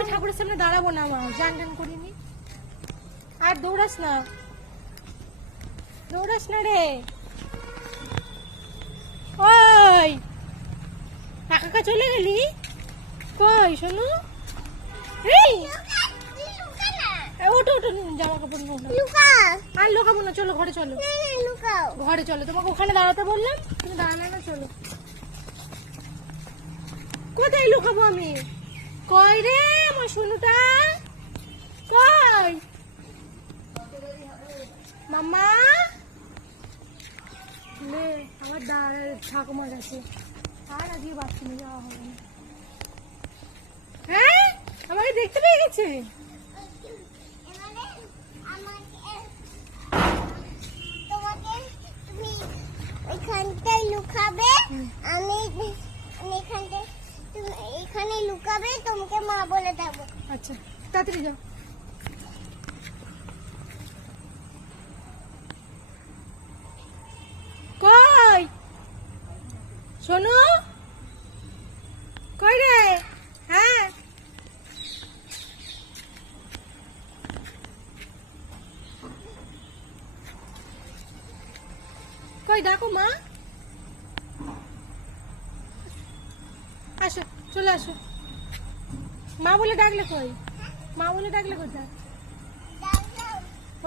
আমি ঠাকুরের সামনে দাঁড়াবো না, মা জান টান করিনি। আর দৌড়াস না, দৌড়াস না রে। ওই কাকা চলে গেলি কই শোনো? এই ওঠো ওঠো, জামা কাপড় আর লোকাবো না, চলো ঘরে চলো, ঘরে চলো। তোমাকে ওখানে দাঁড়াতে বললাম, তুমি দাঁড়ালে না, চলো। কোথায় লুকাবো আমি? কই রে আমার সোনুটা, কই মাম্মা? লে আমার ঠাকুমা গেছে, আর আজকে বাথরুমে যাওয়া হবে না। হ্যাঁ আমাকে দেখতে পেয়ে গেছে। এখানটাই লুকাবে, আমি এখানটায়, তুমি এখানে লুকাবে, তোমাকে মা বলে দেবো। আচ্ছা তাড়াতাড়ি যাও। কই শোনো, কই রে? হ্যাঁ কই ডাকো মা, আসো চলে আসো। মা বলে ডাকলে কই? মা বলে ডাকলে কোথায়?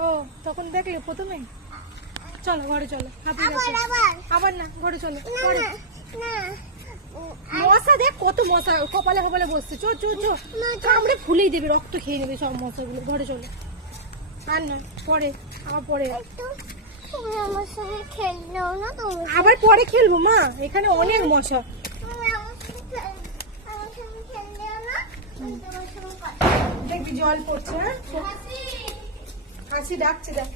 ও তখন দেখলে প্রথমে। চলো ঘরে চলো, হাতিয়ে গেছে। আবার না, ঘরে চলো। মশা দেখ কত মশা কপালে কপালে বসছে। চো চো চো, কামড়ে ফুলেই দেবে, রক্ত খেয়ে নেবে সব মশাগুলো। ঘরে চলো। আর না পরে, আবার পরে, তুমি আমার সঙ্গে খেললেও না, তুমি আবার পরে খেলবো মা, এখানে অনেক মশা। দেখবি জল পড়ছে। হ্যাঁ হাসি ডাকছে, দেখ